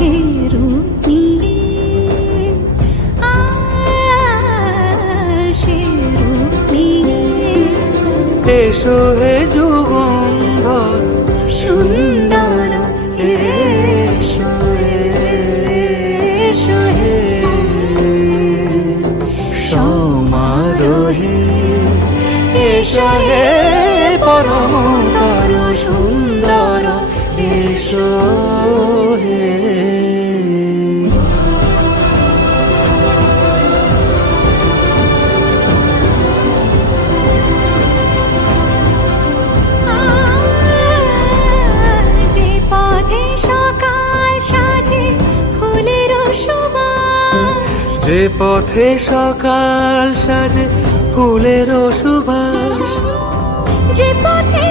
সে রূপ নিয়ে সে রূপ নিয়ে এসো হে যুগন্ধর সুন্দর এসো এসো হে সমারোহে এসো হে পরমতর সুন্দর এসো হে যে পথে সকাল সাজে ফুলের সুবাস যে পথে সকাল সাজে ফুলের সুবাস যে পথে